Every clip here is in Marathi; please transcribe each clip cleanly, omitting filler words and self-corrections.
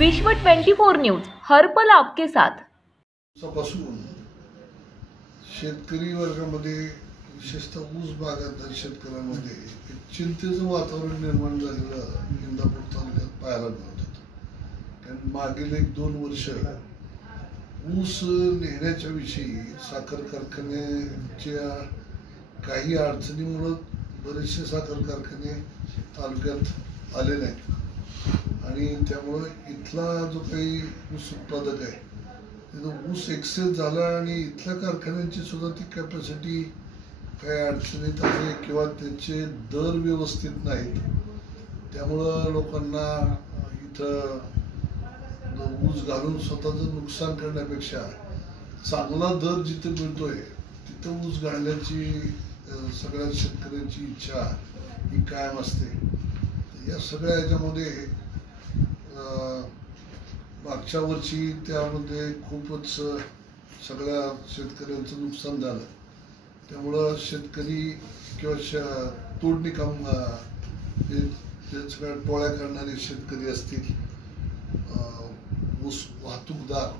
विश्व 24 न्यूज हर पल आपके साथ। पासून शेतकरी वर्गामध्ये विशेषतः ऊस बागायतदार शेतकऱ्यांमध्ये एक चिंतेचं वातावरण निर्माण झालेलं इंदापूर तालुक्यात पाहायला मिळत होतं। कारण मागील 1-2 वर्ष ऊस नेण्याच्या विषयी साखर कारखान्याच्या काही अडचणीमुळे बरेचसे साखर कारखाने तालुक्यात आले नाहीत आणि त्यामुळे इथला जो काही ऊस उत्पादक आहे तिथं ऊस एक्सेस झाला आणि इथल्या कारखान्यांची सुद्धा ती कॅपॅसिटी काही अडचणीत आहे किंवा त्याचे दर व्यवस्थित नाहीत। त्यामुळं लोकांना इथं ऊस घालून स्वतःचं नुकसान करण्यापेक्षा चांगला दर जिथे मिळतोय तिथं ऊस घालण्याची सगळ्या शेतकऱ्यांची इच्छा ही कायम असते। या सगळ्या ह्याच्यामध्ये मागच्या वर्षी त्यामध्ये खूपच सगळ्या शेतकऱ्यांचं नुकसान झालं। त्यामुळं शेतकरी किंवा तोडणी काम सगळ्या टोळ्या करणारे शेतकरी असतील, ऊस वाहतूकदार,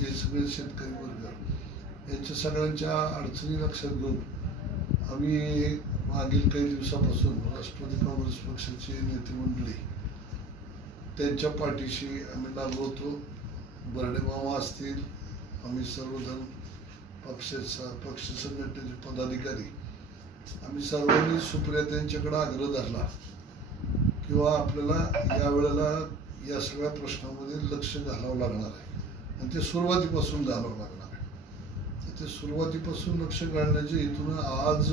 हे सगळे शेतकरी वर्ग यांच्या सगळ्यांच्या अडचणी लक्षात घेऊन आम्ही मागील काही दिवसापासून राष्ट्रवादी काँग्रेस पक्षाचे नेते मंडळी त्यांच्या पाठीशी आम्ही लागलो होतो। बर्डे मामा असतील, आम्ही सर्वजण पक्ष संघटनेचे पदाधिकारी आम्ही सर्वांनी सुप्रिया त्यांच्याकडे आग्रह धरला किंवा आपल्याला या वेळेला या सगळ्या प्रश्नामध्ये लक्ष घालावं लागणार आहे आणि ते सुरुवातीपासून घालावं लागणार आहे। ते सुरुवातीपासून लक्ष घालण्याच्या हेतून आज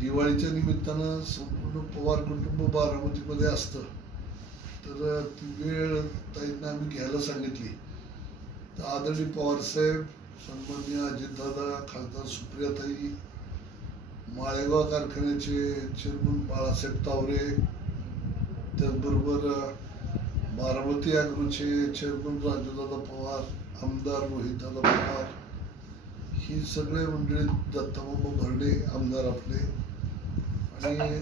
दिवाळीच्या निमित्तानं संपूर्ण पवार कुटुंब बारामतीमध्ये असतं तर ती वेळ ताईंना आम्ही घ्यायला सांगितली। तर आदरणीय पवारसाहेब, सन्माननीय अजितदादा, खासदार सुप्रियाताई, माळेगाव कारखान्याचे चेअरमन बाळासाहेब तावरे, त्याचबरोबर बारामती ॲग्रोचे चेअरमन राजूदादा पवार, आमदार रोहितदादा पवार, ही सगळे मंडळी, दत्ताबाबा भरडे आमदार आपले, आणि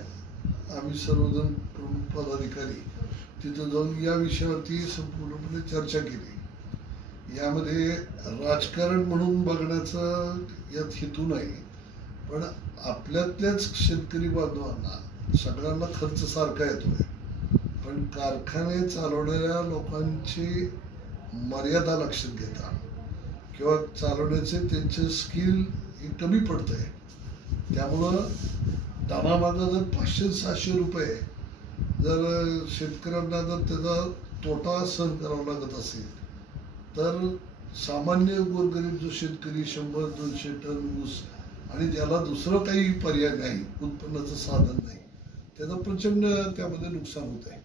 आम्ही सर्वजण प्रमुख पदाधिकारी तिथं जाऊन या विषयावरती संपूर्णपणे चर्चा केली। यामध्ये राजकारण म्हणून बघण्याचा यात हेतू नाही, पण आपल्यातल्याच शेतकरी बांधवांना सगळ्यांना खर्च सारखा येतोय, पण कारखाने चालवणाऱ्या लोकांची मर्यादा लक्षात घेता किंवा चालवण्याचे त्यांचे स्किल हे कमी पडतंय। त्यामुळं टनामागं जर 500-700 रुपये जर शेतकऱ्यांना जर त्याचा तोटा सहन करावा लागत असेल तर सामान्य गोरगरीब जो शेतकरी 100-200 टन ऊस आणि ज्याला दुसरं काही पर्याय नाही, उत्पन्नाचं साधन नाही, त्याचं प्रचंड त्यामध्ये नुकसान होत आहे।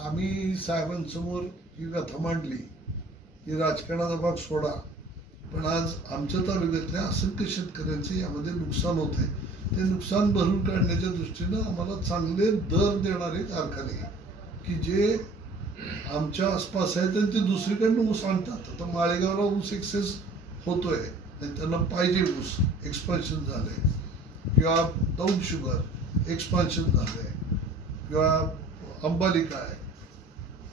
आम्ही साहेबांसमोर ही व्यथा मांडली की राजकारणाचा भाग सोडा, पण आज आमच्या तालुक्यातल्या असंख्य शेतकऱ्यांचे यामध्ये नुकसान होत आहे। ते नुकसान भरून काढण्याच्या दृष्टीनं आम्हाला चांगले दर देणारे कारखाने की जे आमच्या आसपास आहेत आणि ते दुसरीकडनं ऊस आणतात। आता माळेगावला ऊस एक्सेस होतोय, त्यांना पाहिजे ऊस एक्सपान्शन झालंय, किंवा दौंड शुगर एक्सपान्शन झालंय, किंवा अंबालिका आहे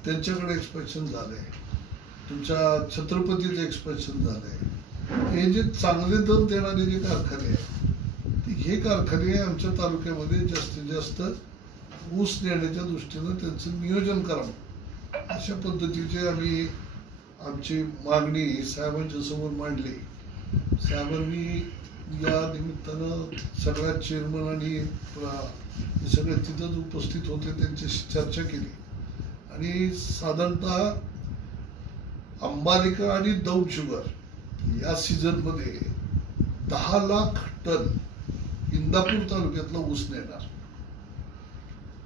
त्यांच्याकडे एक्सपान्शन झालंय, तुमच्या छत्रपतीचं एक्सपान्शन झालंय। हे जे चांगले दर देणारे जे कारखाने आहेत हे कारखाने आमच्या तालुक्यामध्ये जास्तीत जास्त ऊस नेण्याच्या दृष्टीनं त्यांचं नियोजन करावं अशा पद्धतीचे आम्ही आमची मागणी साहेबांच्या समोर मांडली। साहेबांनी या निमित्तानं सगळ्या चेअरमन आणि सगळे तिथंच उपस्थित होते, त्यांच्याशी चर्चा केली आणि साधारणतः अंबालिका आणि दौंड शुगर या सीझनमध्ये 10 लाख टन इंदापूर तालुक्यातला ऊस नेणार।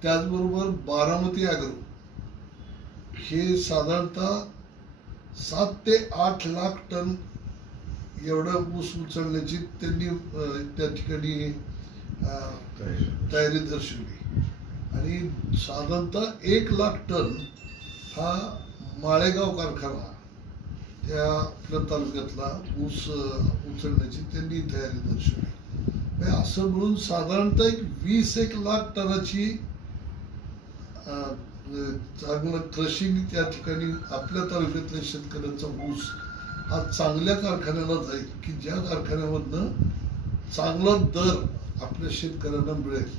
त्याचबरोबर बारामती ॲग्रो हे साधारणतः 7 ते 8 लाख टन एवढा ऊस उचलण्याची त्यांनी त्या ठिकाणी तयारी दर्शवली आणि साधारणतः 1 लाख टन हा माळेगाव कारखाना त्या आपल्या तालुक्यातला ऊस उचलण्याची त्यांनी तयारी दर्शवली। असं म्हणून साधारणतः 20-1 लाख टनाची चांगलं क्रशिंग त्या ठिकाणी आपल्या तालुक्यातल्या शेतकऱ्यांचा ऊस हा चांगल्या कारखान्याला जाईल की ज्या कारखान्यामधनं चांगला दर आपल्या शेतकऱ्यांना मिळेल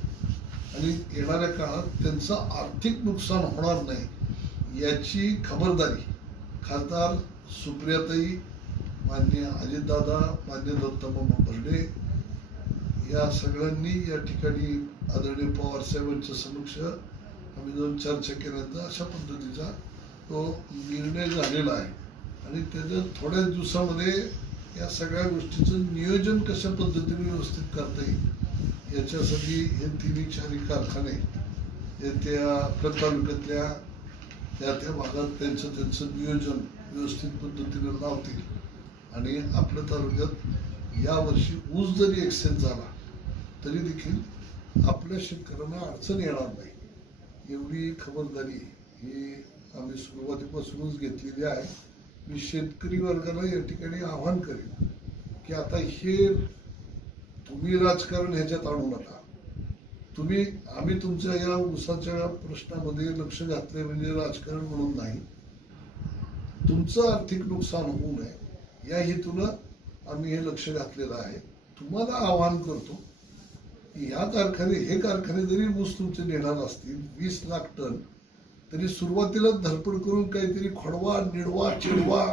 आणि येणाऱ्या काळात त्यांचं आर्थिक नुकसान होणार नाही याची खबरदारी खासदार सुप्रियाताई, माननीय अजितदादा, माननीय दत्तामामा भरणे या सगळ्यांनी या ठिकाणी आदरणीय पवार साहेबांच्या समक्ष आम्ही जाऊन चर्चा केल्यानंतर अशा पद्धतीचा तो निर्णय झालेला आहे आणि त्याच्या थोड्याच दिवसामध्ये या सगळ्या गोष्टीचं नियोजन कशा पद्धतीने व्यवस्थित करता येईल याच्यासाठी हे तिन्ही चारही कारखाने त्या आपल्या तालुक्यातल्या त्या भागात त्यांचं नियोजन व्यवस्थित पद्धतीने लावतील आणि आपल्या तालुक्यात यावर्षी ऊस जरी एक्सचेंज झाला तरी देखील आपल्या शेतकऱ्यांना अडचण येणार नाही एवढी खबरदारी ही आम्ही सुरुवातीपासूनच घेतलेली आहे. मी शेतकरी वर्गाला या ठिकाणी आवाहन करेन की आता हे तुम्ही राजकारण ह्याच्यात आणू नका. आम्ही तुमच्या या ऊसाच्या प्रश्नामध्ये लक्ष घातले म्हणजे राजकारण म्हणून नाही, तुमचं आर्थिक नुकसान होऊ नये या हेतूनं आम्ही हे लक्ष घातलेलं आहे. तुम्हाला आवाहन करतो की हे कारखाने जरी ऊस तुमचे नेणार असतील 20 लाख टन तरी सुरुवातीला धडपड करून काहीतरी खोडवा निडवा चिडवा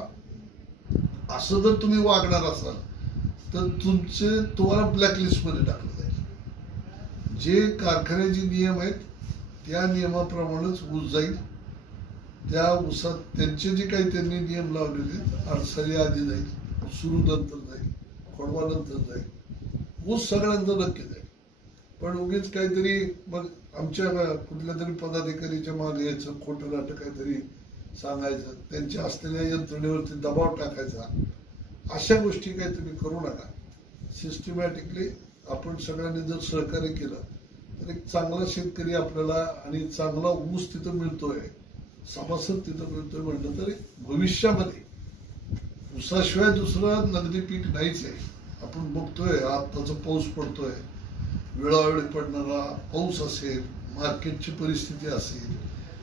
असं जर तुम्ही वागणार असाल तर तुम्हाला ब्लॅकलिस्ट मध्ये टाकलं जाईल. जे कारखान्याचे नियम आहेत त्या नियमाप्रमाणेच ऊस जाईल. त्या ऊसात त्यांचे जे काही त्यांनी नियम लावलेले अडसरी आधी जाईल, सुरू नंतर जाईल, खोडवा नंतर जाईल, ऊस सगळ्यांचा नक्की जाईल. पण उगीच काहीतरी मग आमच्या कुठल्या तरी पदाधिकारीच्या मागे यायचं खोटं नाटक काहीतरी सांगायचं, त्यांच्या असलेल्या यंत्रणेवरती दबाव टाकायचा, अशा गोष्टी काही तुम्ही करू नका. सिस्टमॅटिकली आपण सगळ्यांनी जर सहकार्य केलं तर एक चांगला शेतकरी आपल्याला आणि चांगला ऊस तिथं मिळतोय, सभासद तिथं मिळतोय म्हटलं तरी भविष्यामध्ये ऊसाशिवाय दुसरं नगदी पीक नाहीच आहे. आपण बघतोय आताचा पाऊस पडतोय, वेळोवेळी पडणारा पाऊस असेल, मार्केटची परिस्थिती असेल,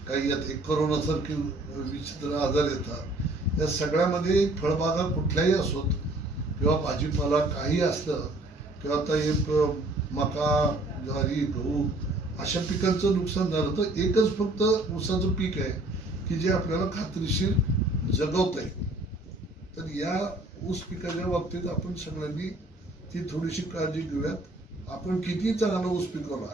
काही आता करोनासारखे विचित्र आजार येतात, या सगळ्यामध्ये फळबागा कुठल्याही असोत किंवा भाजीपाला काही असलं किंवा आता हे मका ज्वारी गहू अशा पिकांचं नुकसान झालं तर एकच फक्त ऊसाचं पीक आहे की जे आपल्याला खात्रीशीर जगवत आहे. तर या ऊस पिकाच्या बाबतीत आपण सगळ्यांनी ती थोडीशी काळजी घेऊयात. आपण किती चांगला ऊस पिकवला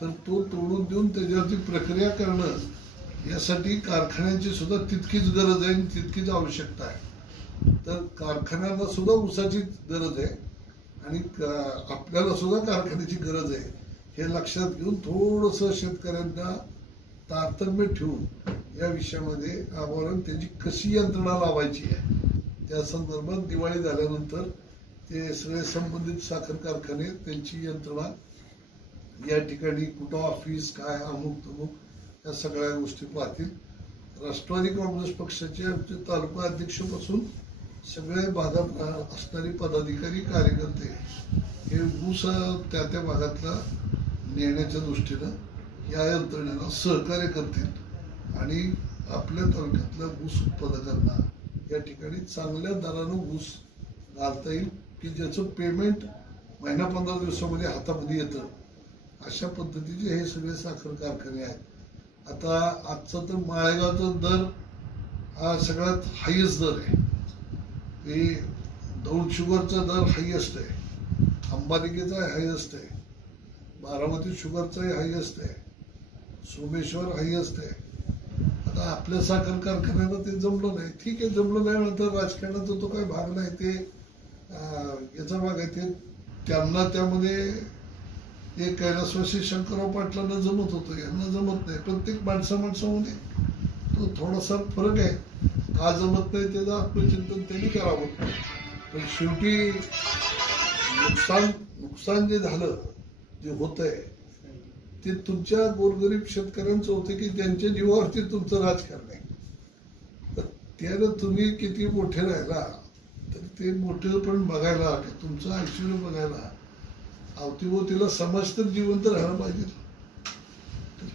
तर तो तोडून देऊन त्याच्यावरती प्रक्रिया करणं यासाठी कारखान्यांची सुद्धा तितकीच गरज आहे आणि तितकीच आवश्यकता आहे. तर कारखान्यांना सुद्धा ऊसाची गरज आहे आणि आपल्याला सुद्धा कारखान्याची गरज आहे हे लक्षात घेऊन थोडंसं शेतकऱ्यांना तारतम्य ठेवून या विषयामध्ये आम्हाला त्याची कशी यंत्रणा लावायची आहे त्या संदर्भात दिवाळी झाल्यानंतर ते सगळे संबंधित साखर कारखाने त्यांची यंत्रणा या ठिकाणी कुठं ऑफिस काय अमुक तमुक या सगळ्या गोष्टी पाहतील. राष्ट्रवादी काँग्रेस पक्षाचे आमचे तालुका अध्यक्षपासून सगळे भागात असणारे पदाधिकारी कार्यकर्ते हे ऊस त्या भागातला नेण्याच्या दृष्टीनं या यंत्रणेला सहकार्य करतील आणि आपल्या तालुक्यातल्या ऊस उत्पादकांना या ठिकाणी चांगल्या दरानं ऊस घालता येईल की ज्याचं पेमेंट महिना 15 दिवसामध्ये हातामध्ये येतं. अशा पद्धतीचे हे सगळे साखर कारखाने आहेत. आता आजचा तर माळेगावचा दर हा सगळ्यात हायेस्ट दर आहे. हे दौंड शुगरचा दर हायेस्ट आहे, अंबालिकेचा हायेस्ट आहे, बारामती शुगरचाही हायेस्ट आहे, सोमेश्वर हायेस्ट आहे. आता आपल्या साखर कारखान्याला ते जमलं नाही, ठीक आहे जमलं नाही नंतर राजकारणाचा तो काही भाग नाही, ते याचा भाग आहे. ते त्यांना त्यामध्ये एक कैलासवासी शंकरराव पाटलांना जमत होतं, यांना जमत नाही. प्रत्येक माणसामध्ये तो थोडासा फरक आहे. का जमत नाही त्याचं आत्मचिंतन त्यांनी करावं. पण शेवटी नुकसान जे झालं जे होत आहे ते तुमच्या गोरगरीब शेतकऱ्यांचं होतं की त्यांच्या जीवावरती तुमचं राजकारण आहे. तर त्यानं तुम्ही किती मोठे राहिला तर ते मोठे पण बघायला तुमचं ऐश्वर्य बघायला अवतीभोवतीला समाज तर जिवंत राहायला पाहिजे.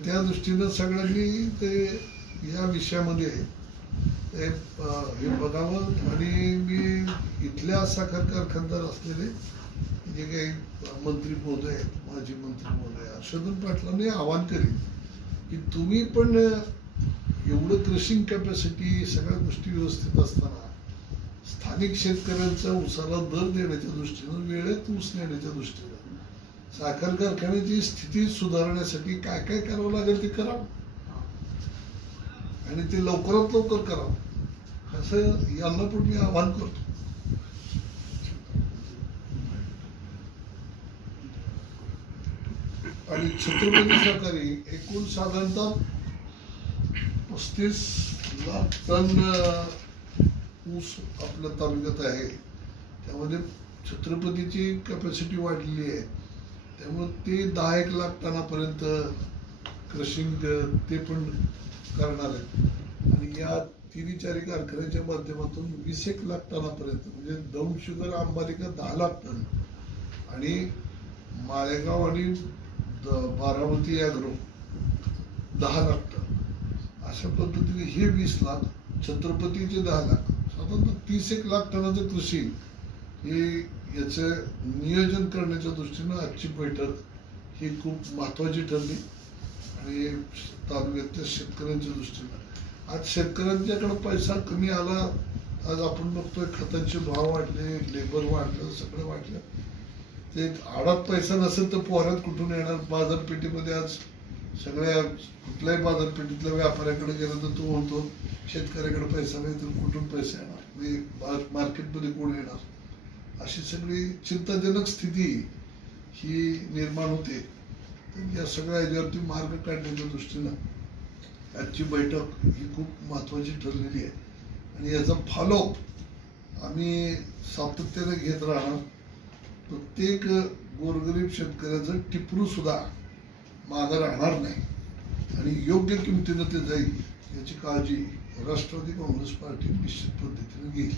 त्या दृष्टीनं सगळ्यांनी ते या विषयामध्ये हे बघावं. आणि मी इथल्या साखर कारखानदार असलेले जे काही मंत्री महोदय आहेत, माजी मंत्री महोदय हर्षवर्धन पाटलांनी आवाहन करेन की तुम्ही पण एवढं क्रशिंग कॅपॅसिटी सगळ्या गोष्टी व्यवस्थित असताना स्थानिक शेतकऱ्यांचा ऊसाला दर देण्याच्या दृष्टीनं, वेळेत ऊस नेण्याच्या दृष्टीनं साखर कारखान्याची स्थिती सुधारण्यासाठी काय काय करावं लागेल ते करावं आणि ते लवकरात लवकर करावं असं यांना पण मी आवाहन करतो. आणि छत्रपती सहकारी एकूण साधारणतः 35 लाख टन ऊस आपल्या तालुक्यात आहे. त्यामध्ये छत्रपतीची कॅपॅसिटी वाढलेली आहे. त्यामुळे ते 10-1 लाख टनापर्यंत क्रशिंग ते पण करणार आहेत. आणि या 3-4 कारखान्याच्या माध्यमातून 20-1 लाख टनापर्यंत म्हणजे दौंड शुगर अंबालिका 10 लाख टन आणि माळेगाव आणि बारामती ॲग्रो 10 लाख टन अशा पद्धतीने हे 20 लाख, छत्रपतीचे 10 लाख, साधारणतः 30-1 लाख टनाचं कृषी हे याचं नियोजन करण्याच्या दृष्टीनं आजची बैठक ही खूप महत्वाची ठरली. आणि तालुक्यातल्या शेतकऱ्यांच्या दृष्टीनं आज शेतकऱ्यांच्याकडे पैसा कमी आला. आज आपण बघतोय खतांचे भाव वाढले, लेबर वाढलं, सगळं वाढलं. ते आडात पैसा नसेल तर पोहऱ्यात कुठून येणार. बाजारपेठेमध्ये आज सगळ्या कुठल्याही बाजारपेठेतल्या व्यापाऱ्याकडे गेला तर तो म्हणतो शेतकऱ्याकडे पैसा नाही तर कुठून पैसे येणार, मार्केटमध्ये कोण येणार. अशी सगळी चिंताजनक स्थिती ही निर्माण होते. तर या सगळ्या याच्यावरती मार्ग काढण्याच्या दृष्टीनं आजची बैठक ही खूप महत्वाची ठरलेली आहे. आणि याचा फॉलोअप आम्ही सातत्याने घेत राहणार. प्रत्येक गोरगरीब शेतकऱ्याचं टिपरू सुद्धा मागं राहणार नाही आणि योग्य किमतीनं ते जाईल याची काळजी राष्ट्रवादी काँग्रेस पार्टी निश्चित पद्धतीने घेईल.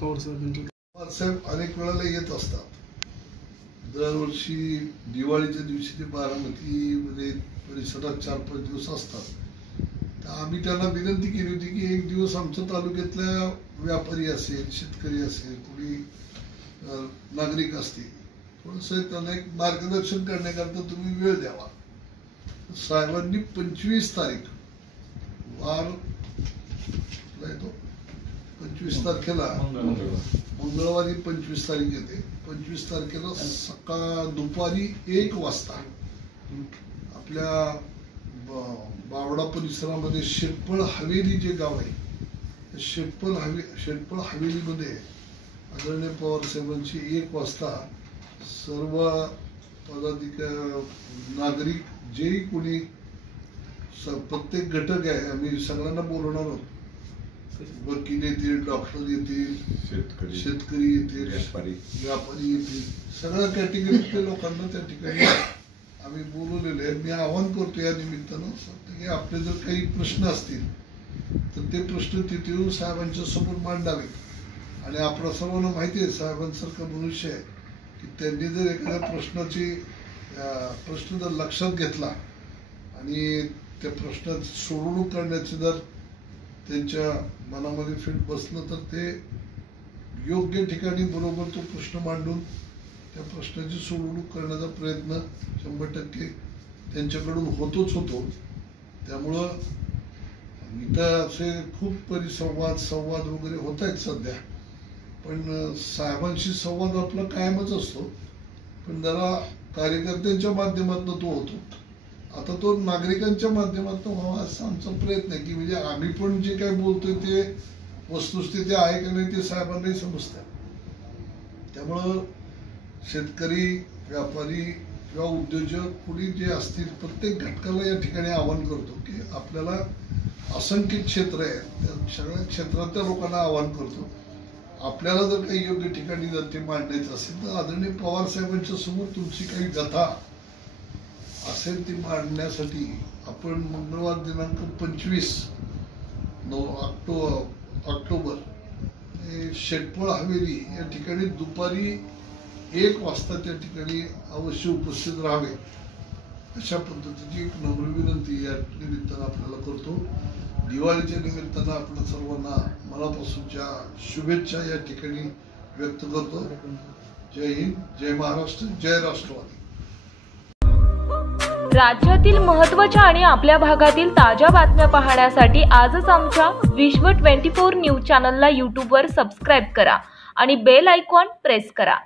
पवार साहेब अनेक वेळेला येत असतात. दरवर्षी दिवाळीच्या दिवशी ते बारामतीमध्ये परिसरात 4-5 दिवस असतात. तर आम्ही त्यांना विनंती केली होती की एक दिवस आमच्या तालुक्यातल्या व्यापारी असेल, शेतकरी असेल, कोणी नागरिक असतील, थोडंसं त्यांना एक मार्गदर्शन करण्याकरता तुम्ही वेळ द्यावा. साहेबांनी 25 तारीख वार येतो 25 तारखेला मंगळवारी 25 तारीख येते. 25 तारखेला दुपारी 1 वाजता आपल्या बावडा परिसरामध्ये शेटपळ हवेली जे गाव आहे शेटपळ हवेलीमध्ये आदरणीय पवार साहेबांची 1 वाजता सर्व पदाधिकारी नागरिक जेही कोणी प्रत्येक घटक आहे आम्ही सगळ्यांना बोलवणार आहोत. वकील येतील, डॉक्टर येतील, शेतकरी येतील, व्यापारी येतील, सगळ्या कॅटेगरीतल्या लोकांना त्या ठिकाणी आम्ही बोलवलेले आहे. मी आवाहन करतो या निमित्तानं की आपले जर काही प्रश्न असतील तर ते प्रश्न तिथे साहेबांच्या समोर मांडावे. आणि आपल्या सर्वांना माहिती आहे साहेबांसारखा मनुष्य आहे की त्यांनी जर एखाद्या प्रश्न जर लक्षात घेतला आणि त्या प्रश्नाची सोडवणूक करण्याची जर त्यांच्या मनामध्ये फिट बसलं तर ते योग्य ठिकाणी बरोबर तो प्रश्न मांडून त्या प्रश्नाची सोडवणूक करण्याचा प्रयत्न 100% त्यांच्याकडून होतोच होतो. त्यामुळं इथं असे खूप संवाद वगैरे होत आहेत सध्या. पण साहेबांशी संवाद आपला कायमच असतो, पण जरा कार्यकर्त्यांच्या माध्यमातून तो होतो. आता तो नागरिकांच्या माध्यमातून व्हावा असा आमचा प्रयत्न आहे की म्हणजे आम्ही पण जे काही बोलतोय ते वस्तुस्थिती आहे का नाही ते साहेबांनाही समजतं. त्यामुळं शेतकरी, व्यापारी किंवा उद्योजक कुणी जे असतील प्रत्येक घटकाला या ठिकाणी आवाहन करतो की आपल्याला असंख्य क्षेत्र आहे, त्या सगळ्या क्षेत्रातल्या लोकांना आवाहन करतो आपल्याला जर काही योग्य ठिकाणी जर ते मांडायचं असेल तर आदरणीय पवार साहेबांच्या समोर तुमची काही व्यथा असेल ती मांडण्यासाठी आपण मंगळवार दिनांक 25 ऑक्टोबर शेटपळ हवेली या ठिकाणी दुपारी 1 वाजता त्या ठिकाणी अवश्य उपस्थित राहावे अशा पद्धतीची एक नम्र विनंती या निमित्तानं आपल्याला करतो. दिवाळीच्या निमित्तानं आपल्या सर्वांना मनापासूनच्या शुभेच्छा या ठिकाणी व्यक्त करतो. जय हिंद, जय महाराष्ट्र, जय राष्ट्रवादी. राज्यातील महत्त्वाच्या आणि आपल्या भागातील ताज्या बातम्या पाहण्यासाठी आजच आमच्या विश्व 24 न्यूज चॅनलला यूट्यूबवर सबस्क्राईब करा आणि बेल आयकॉन प्रेस करा.